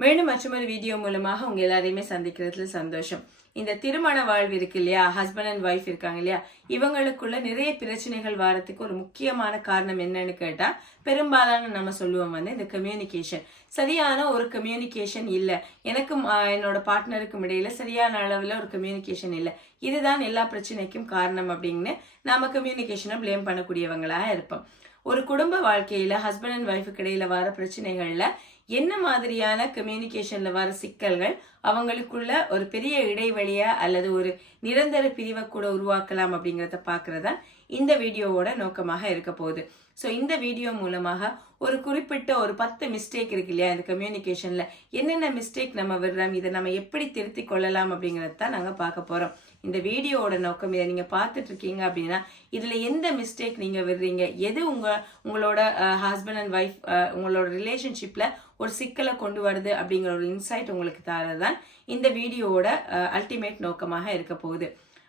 மீண்டும் மற்றொரு வீடியோ மூலமாக உங்க எல்லாரையுமே சந்திக்கிறதுல சந்தோஷம். இந்த திருமண வாழ்வு இருக்கு இல்லையா? ஹஸ்பண்ட் அண்ட் ஒய்ஃப் இருக்காங்க இல்லையா? இவங்களுக்குள்ள நிறைய பிரச்சனைகள் வாரத்துக்கு ஒரு முக்கியமான காரணம் என்னன்னு கேட்டா பெரும்பாலான நம்ம சொல்லுவோம் வந்து இந்த கம்யூனிகேஷன் சரியான ஒரு கம்யூனிகேஷன் இல்லை. எனக்கும் என்னோட பார்ட்னருக்கும் இடையில சரியான அளவுல ஒரு கம்யூனிகேஷன் இல்லை. இதுதான் எல்லா பிரச்சனைக்கும் காரணம் அப்படின்னு நாம கம்யூனிகேஷனை ப்ளேம் பண்ணக்கூடியவங்களா இருப்போம். ஒரு குடும்ப வாழ்க்கையில ஹஸ்பண்ட் அண்ட் ஒய்ஃபுக்கு இடையில வர பிரச்சனைகள்ல என்ன மாதிரியான கம்யூனிகேஷன்ல வர சிக்கல்கள் அவங்களுக்குள்ள ஒரு பெரிய இடைவெளியா அல்லது ஒரு நிரந்தர பிரிவை கூட உருவாக்கலாம் அப்படிங்கிறத பாக்குறதா இந்த வீடியோவோட நோக்கமாக இருக்க போகுது. ஸோ இந்த வீடியோ மூலமாக ஒரு குறிப்பிட்ட ஒரு பத்து மிஸ்டேக் இருக்கு இல்லையா? இந்த கம்யூனிகேஷன்ல என்னென்ன மிஸ்டேக் நம்ம விடுறோம்? இதை நம்ம எப்படி திருத்தி கொள்ளலாம் அப்படிங்கறத தான் நாங்க பார்க்க போறோம். இந்த வீடியோவோட நோக்கம் இதை நீங்கள் பார்த்துட்டு இருக்கீங்க அப்படின்னா இதில் எந்த மிஸ்டேக் நீங்கள் விடுறீங்க? எது உங்கள் உங்களோட ஹஸ்பண்ட் அண்ட் ஒய்ஃப் உங்களோட ரிலேஷன்ஷிப்பில் ஒரு சிக்கலை கொண்டு வருது அப்படிங்கிற ஒரு இன்சைட் உங்களுக்கு தரதான் இந்த வீடியோவோட அல்டிமேட் நோக்கமாக இருக்க போகுது.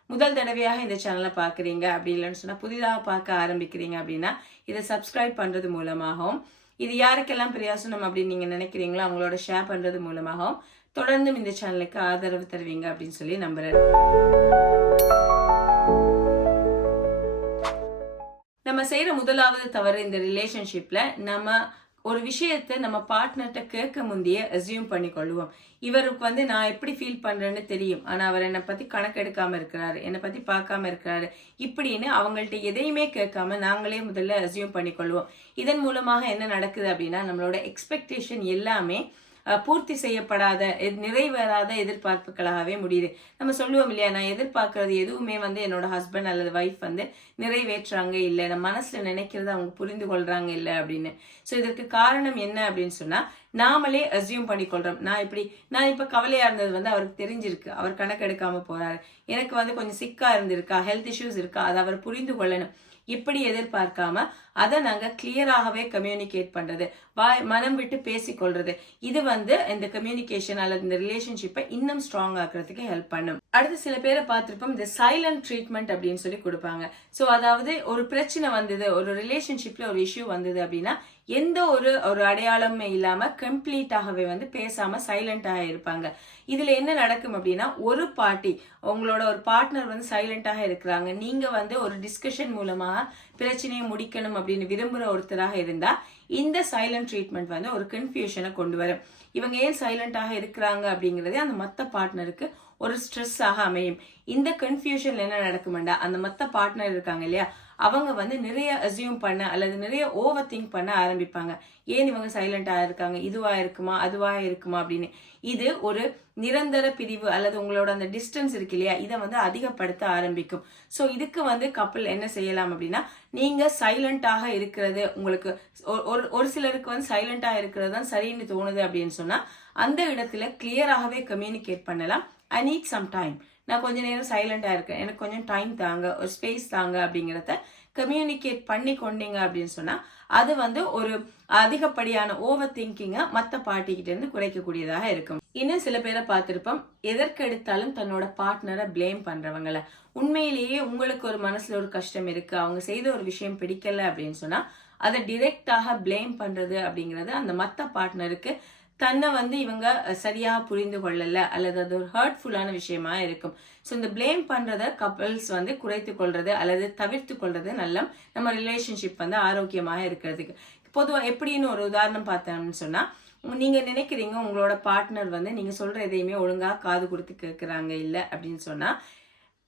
முதல் தடவையாக இந்த சேனலை பார்க்குறீங்க அப்படி இல்லைன்னு சொன்னால் புதிதாக பார்க்க ஆரம்பிக்கிறீங்க அப்படின்னா இதை சப்ஸ்கிரைப் பண்ணுறது மூலமாகவும் இது யாருக்கெல்லாம் பிரயாசனம் அப்படின்னு நீங்கள் நினைக்கிறீங்களோ அவங்களோட ஷேர் பண்ணுறது மூலமாகவும் தொடர்ந்தும் இந்த சேனலுக்கு ஆதரவு தருவீங்க அப்படின்னு சொல்லி நம்புறேன். நம்ம செய்யற முதலாவது தவறு இந்த ரிலேஷன்ஷிப்ல நம்ம ஒரு விஷயத்தை நம்ம பார்ட்னர்கிட்ட கேட்க முந்தைய அசியூம் பண்ணிக்கொள்வோம் இவருக்கு வந்து நான் எப்படி ஃபீல் பண்றேன்னு தெரியும். ஆனால் அவர் என்னை பத்தி கணக்கெடுக்காமல் இருக்கிறாரு என்னை பத்தி பார்க்காம இருக்கிறாரு. இப்படின்னு அவங்கள்ட்ட எதையுமே கேட்காம நாங்களே முதல்ல அசியூம் பண்ணிக்கொள்வோம். இதன் மூலமாக என்ன நடக்குது அப்படின்னா நம்மளோட எக்ஸ்பெக்டேஷன் எல்லாமே பூர்த்தி செய்யப்படாத எ- நிறைவேறாத எதிர்பார்ப்புகளாகவே முடியுது. நம்ம சொல்லுவோம் இல்லையா நான் எதிர்பார்க்கறது எதுவுமே வந்து என்னோட ஹஸ்பண்ட் அல்லது ஒய்ஃப் வந்து நிறைவேற்றுறாங்க இல்லை நம்ம மனசுல நினைக்கிறத அவங்க புரிந்து கொள்றாங்க இல்லை அப்படின்னு. ஸோ இதற்கு காரணம் என்ன அப்படின்னு சொன்னா நாமளே அசியூம் பண்ணிக்கொள்றோம். நான் இப்படி நான் இப்ப கவலையா இருந்தது வந்து அவருக்கு தெரிஞ்சிருக்கு. அவர் கணக்கெடுக்காம போறாரு. எனக்கு வந்து கொஞ்சம் சிக்கா இருந்திருக்கா ஹெல்த் இஷ்யூஸ் இருக்கா அதை அவர் புரிந்து கொள்ளணும். இப்படி எதிர்பார்க்காம அதை நாங்கள் கிளியராகவே கம்யூனிகேட் பண்ணுறது வாய் மனம் விட்டு பேசிக்கொள்றது. இது வந்து இந்த கம்யூனிகேஷன் அல்லது இந்த ரிலேஷன்ஷிப்பை இன்னும் ஸ்ட்ராங் ஆக்குறதுக்கு ஹெல்ப் பண்ணும். அடுத்து சில பேரை பார்த்துருப்போம் இந்த சைலண்ட் ட்ரீட்மெண்ட் அப்படின்னு சொல்லி கொடுப்பாங்க. ஸோ அதாவது ஒரு பிரச்சனை வந்தது ஒரு ரிலேஷன்ஷிப்பில் ஒரு இஷ்யூ வந்தது அப்படின்னா எந்த ஒரு ஒரு அடையாளமே இல்லாம கம்ப்ளீட்டாகவே வந்து பேசாம சைலண்டாக இருப்பாங்க. இதுல என்ன நடக்கும் அப்படின்னா ஒரு பார்ட்டி உங்களோட ஒரு பார்ட்னர் வந்து சைலண்டாக இருக்கிறாங்க. நீங்க வந்து ஒரு டிஸ்கஷன் மூலமா பிரச்சனையை முடிக்கணும் அப்படின்னு விரும்புற ஒருத்தராக இருந்தா இந்த சைலண்ட் ட்ரீட்மெண்ட் வந்து ஒரு கன்ஃபியூஷனை கொண்டு வரும். இவங்க ஏன் சைலண்டாக இருக்கிறாங்க அப்படிங்கறதே அந்த மற்ற பார்ட்னருக்கு ஒரு ஸ்ட்ரெஸ்ஸாக அமையும். இந்த கன்ஃபியூஷன்ல என்ன நடக்குமெண்டா அந்த மத்த பார்ட்னர் இருக்காங்க இல்லையா? அவங்க வந்து நிறைய அசியூம் பண்ண அல்லது நிறைய ஓவர் திங்க் பண்ண ஆரம்பிப்பாங்க. ஏன் இவங்க சைலண்டா இருக்காங்க? இதுவா இருக்குமா? அதுவா இருக்குமா? அப்படின்னு. இது ஒரு நிரந்தர பிரிவு அல்லது உங்களோட அந்த டிஸ்டன்ஸ் இருக்கு இல்லையா? இதை வந்து அதிகப்படுத்த ஆரம்பிக்கும். ஸோ இதுக்கு வந்து கப்பல் என்ன செய்யலாம் அப்படின்னா நீங்க சைலண்டாக இருக்கிறது உங்களுக்கு ஒரு- ஒரு ஒரு சிலருக்கு வந்து சைலண்டா இருக்கிறது தான் சரின்னு தோணுது அப்படின்னு சொன்னா அந்த இடத்துல கிளியராகவே கம்யூனிகேட் பண்ணலாம். ஐ நீட் சம் டைம் நான் கொஞ்ச நேரம் சைலண்டாக இருக்கேன். எனக்கு கொஞ்சம் டைம் தாங்க ஒரு ஸ்பேஸ் தாங்க அப்படிங்கிறத கம்யூனிகேட் பண்ணி கொண்டீங்க அப்படின்னு சொன்னால் அது வந்து ஒரு அதிகப்படியான ஓவர் திங்கிங்கை மற்ற பார்ட்டிகிட்ட இருந்து குறைக்கக்கூடியதாக இருக்கும். இன்னும் சில பேரை பார்த்துருப்போம் எதற்கெடுத்தாலும் தன்னோட பார்ட்னரை ப்ளேம் பண்றவங்கள. உண்மையிலேயே உங்களுக்கு ஒரு மனசில் ஒரு கஷ்டம் இருக்கு அவங்க செய்த ஒரு விஷயம் பிடிக்கல அப்படின்னு சொன்னால் அதை டிரெக்டாக ப்ளேம் பண்றது அப்படிங்கிறது அந்த மற்ற பார்ட்னருக்கு தன்னை வந்து இவங்க சரியாக சரியா புரிந்து கொள்ளல அல்லது அது ஒரு ஹர்ட்ஃபுல்லான விஷயமா இருக்கும். ஸோ இந்த ப்ளேம் பண்றத கப்பல்ஸ் வந்து குறைத்து கொள்றது அல்லது தவிர்த்து கொள்றது நல்ல நம்ம ரிலேஷன்ஷிப் வந்து ஆரோக்கியமாக இருக்கிறதுக்கு. பொதுவாக எப்படின்னு ஒரு உதாரணம் பார்த்தோம்னு சொன்னா நீங்கள் நீங்க நினைக்கிறீங்க உங்களோட பார்ட்னர் வந்து நீங்க சொல்ற எதையுமே ஒழுங்கா காது கொடுத்து கேட்கறாங்க இல்ல அப்படின்னு சொன்னா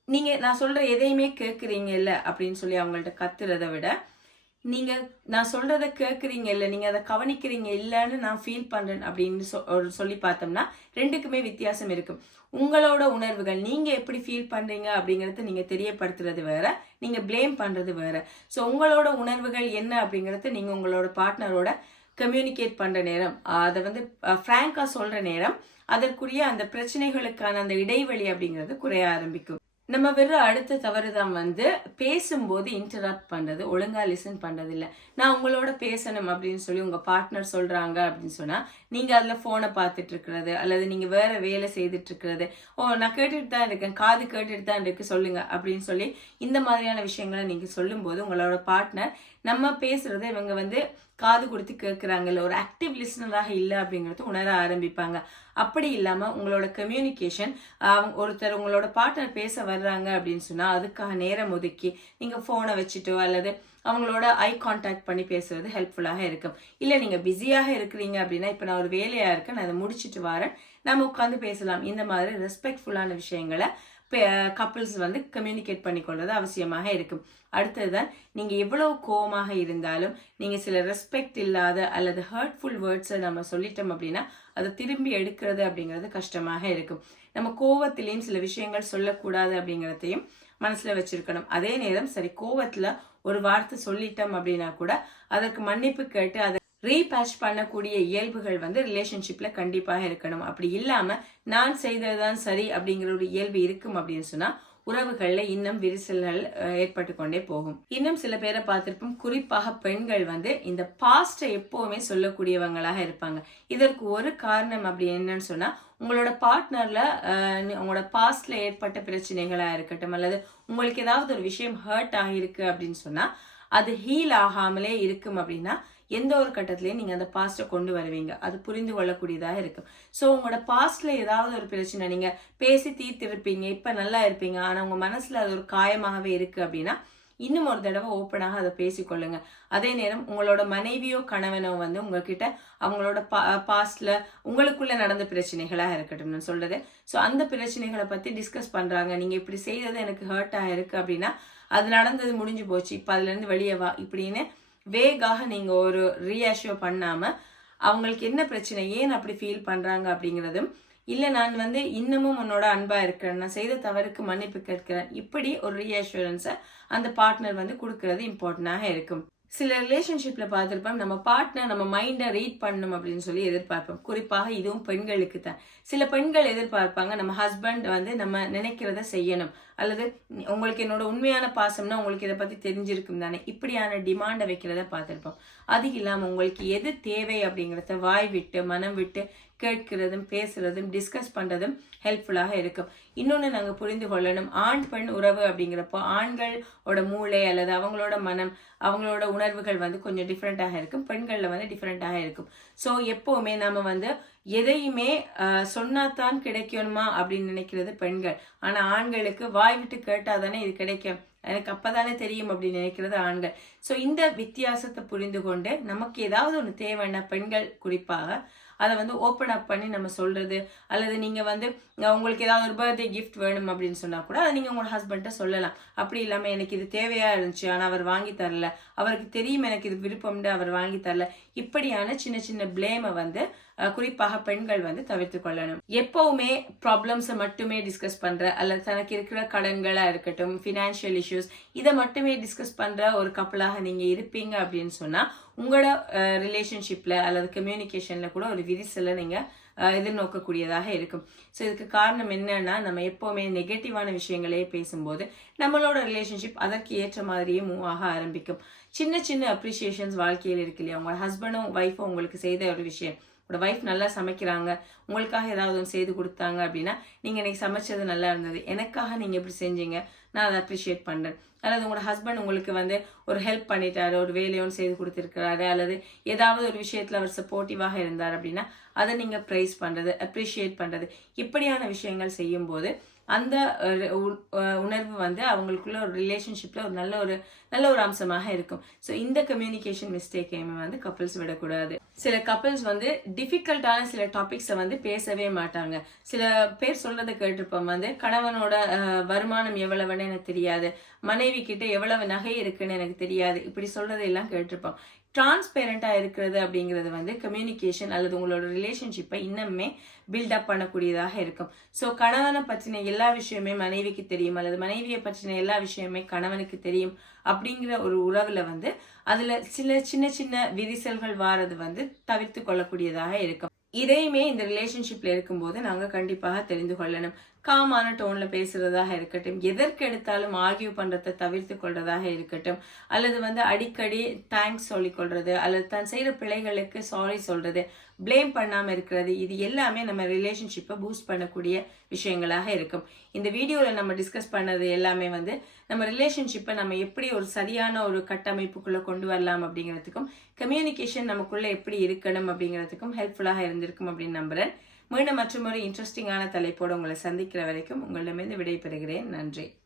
நீங்க நான் சொல்ற எதையுமே கேட்கறீங்க இல்ல அப்படின்னு சொல்லி அவங்கள்ட்ட கத்துறதை விட நீங்க நான் சொல்றத கேட்குறீங்க இல்ல நீங்க அதை கவனிக்கிறீங்க இல்லைன்னு நான் ஃபீல் பண்றேன் அப்படின்னு சொ- ஒரு சொல்லி பார்த்தோம்னா ரெண்டுக்குமே வித்தியாசம் இருக்கும் உங்களோட உணர்வுகள் நீங்க எப்படி ஃபீல் பண்றீங்க அப்படிங்கறத நீங்க தெரியப்படுத்துறது வேற நீங்க ப்ளேம் பண்றது வேற. ஸோ உங்களோட உணர்வுகள் என்ன அப்படிங்கறத நீங்க உங்களோட பார்ட்னரோட கம்யூனிகேட் பண்ற நேரம் அதை வந்து ஃப்ராங்கா சொல்ற நேரம் அதற்குரிய அந்த பிரச்சனைகளுக்கான அந்த இடைவெளி அப்படிங்கிறது குறைய ஆரம்பிக்கும். நம்ம வெறும் அடுத்த தவறு தான் வந்து பேசும்போது இன்டராக்ட் பண்ணுறது ஒழுங்கா லிசன் பண்றது நான் உங்களோட பேசணும் அப்படின்னு சொல்லி உங்கள் பார்ட்னர் சொல்கிறாங்க அப்படின்னு சொன்னால் நீங்கள் அதில் ஃபோனை பார்த்துட்டு இருக்கிறது அல்லது நீங்கள் வேறு வேலை செய்துட்டு இருக்கிறது ஓ நான் கேட்டுட்டு தான் இருக்கேன் காது கேட்டுட்டு தான் இருக்கு சொல்லுங்கள் அப்படின்னு சொல்லி இந்த மாதிரியான விஷயங்களை நீங்கள் சொல்லும்போது உங்களோட பார்ட்னர் நம்ம பேசுறத இவங்க வந்து காது கொடுத்து கேட்குறாங்கல்ல ஒரு ஆக்டிவ் லிசனராக இல்லை அப்படிங்கிறது உணர ஆரம்பிப்பாங்க. அப்படி இல்லாமல் உங்களோட கம்யூனிகேஷன் ஒருத்தர் உங்களோட பார்ட்னர் பேச வர்றாங்க அப்படின்னு சொன்னால் அதுக்காக நேரம் ஒதுக்கி நீங்கள் ஃபோனை வச்சுட்டோ அல்லது அவங்களோட ஐ கான்டாக்ட் பண்ணி பேசுறது ஹெல்ப்ஃபுல்லாக இருக்கும். இல்லை நீங்கள் பிஸியாக இருக்கிறீங்க அப்படின்னா இப்போ நான் ஒரு வேலையாக இருக்கேன் நான் அதை முடிச்சுட்டு வரேன் நம்ம உட்காந்து பேசலாம். இந்த மாதிரி ரெஸ்பெக்ட்ஃபுல்லான விஷயங்களை கப்பிள்ஸ் வந்து கம்யூனிகேட் பண்ணிக்கொள்வது அவசியமாக இருக்கும். அடுத்ததுதான் நீங்கள் எவ்வளவு கோவமாக இருந்தாலும் நீங்கள் சில ரெஸ்பெக்ட் இல்லாத அல்லது ஹர்ட்ஃபுல் வேர்ட்ஸை நம்ம சொல்லிட்டோம் அப்படின்னா அதை திரும்பி எடுக்கிறது அப்படிங்கிறது கஷ்டமாக இருக்கும். நம்ம கோவத்திலையும் சில விஷயங்கள் சொல்லக்கூடாது அப்படிங்கிறதையும் மனசில் வச்சிருக்கணும். அதே நேரம் சரி கோவத்தில் ஒரு வார்த்தை சொல்லிட்டோம் அப்படின்னா கூட அதற்கு மன்னிப்பு கேட்டு அதை ரீபேட்ச் பண்ணக்கூடிய இயல்புகள் வந்து ரிலேஷன்ஷிப்பில் கண்டிப்பாக இருக்கணும். அப்படி இல்லாமல் நான் செய்ததுதான் சரி அப்படிங்கிற ஒரு இயல்பு இருக்கும் அப்படின்னு சொன்னால் உறவுகளில் இன்னும் விரிசல்கள் ஏற்பட்டு கொண்டே போகும். இன்னும் சில பேரை பார்த்திருப்போம். குறிப்பாக பெண்கள் வந்து இந்த பாஸ்ட்டை எப்போவுமே சொல்லக்கூடியவங்களாக இருப்பாங்க. இதற்கு ஒரு காரணம் அப்படி என்னன்னு சொன்னால் உங்களோட பார்ட்னர்ல உங்களோட பாஸ்ட்ல ஏற்பட்ட பிரச்சனைகளாக இருக்கட்டும் அல்லது உங்களுக்கு ஏதாவது ஒரு விஷயம் ஹர்ட் ஆகியிருக்கு அப்படின்னு சொன்னால் அது ஹீல் ஆகாமலே இருக்கும் அப்படின்னா எந்த ஒரு கட்டத்திலையும் நீங்கள் அந்த பாஸ்ட்டை கொண்டு வருவீங்க. அது புரிந்து கொள்ளக்கூடியதாக இருக்கும். ஸோ உங்களோட பாஸ்ட்டில் ஏதாவது ஒரு பிரச்சனை நீங்கள் பேசி தீர்த்திருப்பீங்க இப்போ நல்லா இருப்பீங்க ஆனால் உங்கள் மனசில் அது ஒரு காயமாகவே இருக்குது அப்படின்னா இன்னும் ஒரு தடவை ஓப்பனாக அதை பேசிக்கொள்ளுங்க. அதே நேரம் உங்களோட மனைவியோ கணவனோ வந்து உங்ககிட்ட அவங்களோட பா பாஸ்ட்ல உங்களுக்குள்ள நடந்த பிரச்சனைகளாக இருக்கட்டும் நான் சொல்றது. ஸோ அந்த பிரச்சனைகளை பற்றி டிஸ்கஸ் பண்ணுறாங்க நீங்கள் இப்படி செய்தது எனக்கு ஹர்ட் ஆயிருக்கு அப்படின்னா அது நடந்தது முடிஞ்சு போச்சு. இப்போ அதுலேருந்து வெளியே வா இப்படின்னு வேகாக நீங்கள் ஒரு ரீஅஷ்யூர் பண்ணாமல் அவங்களுக்கு என்ன பிரச்சனை ஏன் அப்படி ஃபீல் பண்ணுறாங்க அப்படிங்கிறதும் இல்லை நான் வந்து இன்னமும் உன்னோட அன்பாக இருக்கிறேன் நான் செய்த தவறுக்கு மன்னிப்பு கேட்கிறேன் இப்படி ஒரு ரீஅஷூரன்ஸை அந்த பார்ட்னர் வந்து கொடுக்கறது இம்பார்ட்டண்டாக இருக்கும். சில ரிலேஷன்ஷிப்பில் பார்த்துருப்போம் நம்ம பார்ட்னர் நம்ம மைண்டை ரீட் பண்ணணும் அப்படின்னு சொல்லி எதிர்பார்ப்போம். குறிப்பாக இதுவும் பெண்களுக்கு தான் சில பெண்கள் எதிர்பார்ப்பாங்க நம்ம ஹஸ்பண்ட் வந்து நம்ம நினைக்கிறத செய்யணும். அல்லது உங்களுக்கு என்னோட உண்மையான பாசம்னா உங்களுக்கு இதை பற்றி தெரிஞ்சிருக்கும் தானே. இப்படியான டிமாண்டை வைக்கிறத பார்த்துருப்போம். அது இல்லாமல் உங்களுக்கு எது தேவை அப்படிங்கிறத வாய் விட்டு மனம் விட்டு கேட்கிறதும் பேசுறதும் டிஸ்கஸ் பண்ணுறதும் ஹெல்ப்ஃபுல்லாக இருக்கும். இன்னொன்று நாங்கள் புரிந்து கொள்ளணும். ஆண் பெண் உறவு அப்படிங்கிறப்போ ஆண்களோட மூளை அல்லது அவங்களோட மனம் அவங்களோட உணர்வுகள் வந்து கொஞ்சம் டிஃப்ரெண்ட்டாக இருக்கும். பெண்களில் வந்து டிஃப்ரெண்ட்டாக இருக்கும். ஸோ எப்போவுமே நம்ம வந்து எதையுமே சொன்னாதான் கிடைக்கணுமா அப்படின்னு நினைக்கிறது பெண்கள். ஆனால் ஆண்களுக்கு வாய் விட்டு கேட்டால் தானே இது கிடைக்கும். எனக்கு அப்பதானே தெரியும் அப்படின்னு நினைக்கிறது ஆண்கள். ஸோ இந்த வித்தியாசத்தை புரிந்து கொண்டு நமக்கு ஏதாவது ஒன்று தேவைன்னா பெண்கள் குறிப்பாக அதை வந்து ஓப்பன் அப் பண்ணி நம்ம சொல்கிறது அல்லது நீங்கள் வந்து உங்களுக்கு ஏதாவது ஒரு பர்த்டே கிஃப்ட் வேணும் அப்படின்னு சொன்னால் கூட அதை நீங்கள் உங்கள் ஹஸ்பண்ட்டை சொல்லலாம். அப்படி இல்லாமல் எனக்கு இது தேவையாக இருந்துச்சு ஆனால் அவர் வாங்கி தரல. அவருக்கு தெரியும் எனக்கு இது விருப்பம்னு அவர் வாங்கி தரல. இப்படியான சின்ன சின்ன பிளேமை வந்து குறிப்பாக பெண்கள் வந்து தவிர்த்து கொள்ளணும். எப்பவுமே ப்ராப்ளம்ஸை மட்டுமே டிஸ்கஸ் பண்ற அல்லது தனக்கு இருக்கிற கடன்களா இருக்கட்டும் ஃபினான்ஷியல் இஷ்யூஸ் இதை மட்டுமே டிஸ்கஸ் பண்ற ஒரு கப்பலாக நீங்க இருப்பீங்க அப்படின்னு சொன்னா உங்களோட ரிலேஷன்ஷிப்ல அல்லது கம்யூனிகேஷன்ல கூட ஒரு விரிசலை நீங்க எதிர்நோக்கக்கூடியதாக இருக்கும். ஸோ இதுக்கு காரணம் என்னன்னா நம்ம எப்போவுமே நெகட்டிவான விஷயங்களே பேசும்போது நம்மளோட ரிலேஷன்ஷிப் அதற்கு ஏற்ற மாதிரியே மூவ் ஆக ஆரம்பிக்கும். சின்ன சின்ன அப்ரிசியேஷன்ஸ் வாழ்க்கையில் இருக்கு இல்லையா? உங்களோட ஹஸ்பண்டும் ஒய்ஃபும் உங்களுக்கு செய்த ஒரு விஷயம். உங்களோட ஒய்ஃப் நல்லா சமைக்கிறாங்க உங்களுக்காக ஏதாவது ஒன்று செய்து கொடுத்தாங்க அப்படின்னா நீங்கள் இன்றைக்கி சமைச்சது நல்லா இருந்தது. எனக்காக நீங்கள் இப்படி செஞ்சீங்க. நான் அதை அப்ரிஷியேட் பண்ணுறேன் அல்லது உங்களோட ஹஸ்பண்ட் உங்களுக்கு வந்து ஒரு ஹெல்ப் பண்ணிட்டாரு ஒரு வேலையோன்னு செய்து கொடுத்துருக்கிறாரு அல்லது ஏதாவது ஒரு விஷயத்தில் அவர் சப்போர்ட்டிவாக இருந்தார் அப்படின்னா அதை நீங்கள் ப்ரைஸ் பண்ணுறது அப்ரிஷியேட் பண்ணுறது இப்படியான விஷயங்கள் செய்யும்போது அந்த உணர்வு வந்து அவங்களுக்குள்ள ஒரு ரிலேஷன்ஷிப்ல ஒரு நல்ல ஒரு நல்ல ஒரு அம்சமாக இருக்கும். ஸோ இந்த கம்யூனிகேஷன் மிஸ்டேக்கையுமே வந்து கப்பிள்ஸ் விடக்கூடாது. சில கப்பிள்ஸ் வந்து டிஃபிகல்ட்டான சில டாபிக்ஸை வந்து பேசவே மாட்டாங்க. சில பேர் சொல்றதை கேட்டிருப்போம். வந்து கணவனோட வருமானம் எவ்வளவுன்னு எனக்கு தெரியாது. மனைவி கிட்ட எவ்வளவு நகை இருக்குன்னு எனக்கு தெரியாது. இப்படி சொல்றதையெல்லாம் கேட்டிருப்போம். டிரான்ஸ்பேரண்டாக இருக்கிறது அப்படிங்கிறது வந்து கம்யூனிகேஷன் அல்லது உங்களோட ரிலேஷன்ஷிப்பை இன்னுமே பில்டப் பண்ணக்கூடியதாக இருக்கும். ஸோ கணவனை பற்றின எல்லா விஷயமே மனைவிக்கு தெரியும் அல்லது மனைவியை பற்றின எல்லா விஷயமே கணவனுக்கு தெரியும் அப்படிங்கிற ஒரு உறவில் வந்து அதில் சில சின்ன சின்ன விரிசல்கள் வாரது வந்து தவிர்த்து கொள்ளக்கூடியதாக இருக்கும். இதையுமே இந்த ரிலேஷன்ஷிப்பில் இருக்கும்போது நாங்கள் கண்டிப்பாக தெரிந்து கொள்ளணும். காமான டோன்ல பேசுறதாக இருக்கட்டும் எதற்கு எடுத்தாலும் ஆர்கியூ பண்றதை தவிர்த்து கொள்றதாக இருக்கட்டும் அல்லது வந்து அடிக்கடி தேங்க்ஸ் சொல்லிக் கொள்றது அல்லது தான் செய்யற பிள்ளைகளுக்கு சாரி சொல்றது ப்ளேம் பண்ணாம இருக்கிறது இது எல்லாமே நம்ம ரிலேஷன்ஷிப்பை பூஸ்ட் பண்ணக்கூடிய விஷயங்களாக இருக்கும். இந்த வீடியோவில் நம்ம டிஸ்கஸ் பண்ணது எல்லாமே வந்து நம்ம ரிலேஷன்ஷிப்பை நம்ம எப்படி ஒரு சரியான ஒரு கட்டமைப்புக்குள்ளே கொண்டு வரலாம் அப்படிங்கிறதுக்கும் கம்யூனிகேஷன் நமக்குள்ளே எப்படி இருக்கணும் அப்படிங்கிறதுக்கும் ஹெல்ப்ஃபுல்லாக இருந்திருக்கும் அப்படின்னு நம்புறேன். மீண்டும் மற்றொரு இன்ட்ரெஸ்டிங்கான தலைப்போடு உங்களை சந்திக்கிற வரைக்கும் உங்களிடமிருந்து விடைபெறுகிறேன். நன்றி.